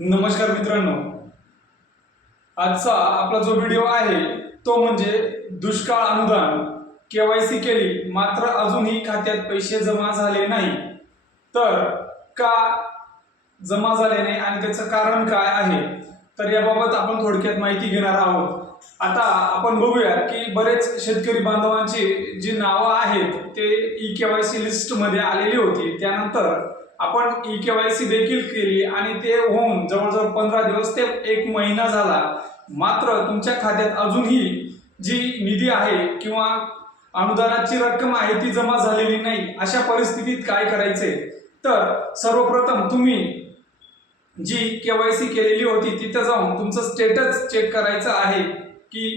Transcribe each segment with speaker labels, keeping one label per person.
Speaker 1: नमस्कार मित्रांनो. आजचा आपला जो व्हिडिओ आहे तो म्हणजे दुष्काळ अनुदान. केवायसी केली मात्र अजूनही खात्यात पैसे जमा झाले नाही. तर का जमा झाले नाही आणि त्याचं कारण काय आहे? तर याबाबत आपण थोडक्यात माहिती घेणार आहोत. आता आपण बघूया की बरेच शेतकरी बांधवांची जी नावं आहेत ते ई केवायसी लिस्टमध्ये आलेली होती. त्यानंतर आपण ई केवायसी देखील केली आणि ते होऊन जवळजवळ पंधरा दिवस ते एक महिना झाला. मात्र तुमच्या खात्यात अजूनही जी निधी आहे किंवा अनुदानाची रक्कम आहे ती जमा झालेली नाही अशा परिस्थितीत काय करायचे? तर सर्वप्रथम तुम्ही जी केवायसी केलेली होती तिथं जाऊन तुमचं स्टेटस चेक करायचं आहे की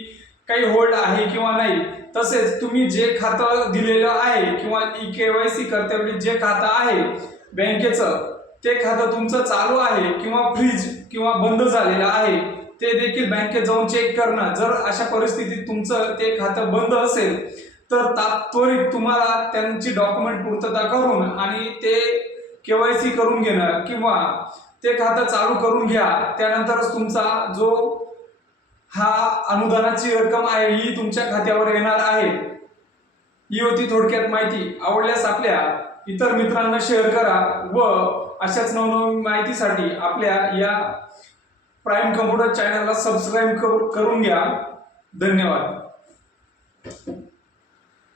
Speaker 1: काही होल्ड आहे किंवा नाही. तसेच तुम्ही जे खातं दिलेलं आहे किंवा ई केवायसी करतेवेळी जे खातं आहे बँकेचं ते खातं तुमचं चालू आहे किंवा फ्रीज किंवा बंद झालेलं आहे ते देखील बँकेत जाऊन चेक करणं. जर अशा परिस्थितीत तुमचं ते खातं बंद असेल तर तात्वरित तुम्हाला त्यांची डॉक्युमेंट पूर्तता करून आणि ते केवायसी करून घेणं किंवा ते खातं चालू करून घ्या. त्यानंतरच तुमचा जो हा अनुदानाची रक्कम आहे ही तुमच्या खात्यावर येणार आहे. ही होती थोडक्यात माहिती. आवडल्यास आपल्या इतर मित्रांना शेअर करा व अशाच नवनवीन माहितीसाठी आपल्या या प्राईम कम्प्युटर चॅनलला सबस्क्राईब करून घ्या. धन्यवाद.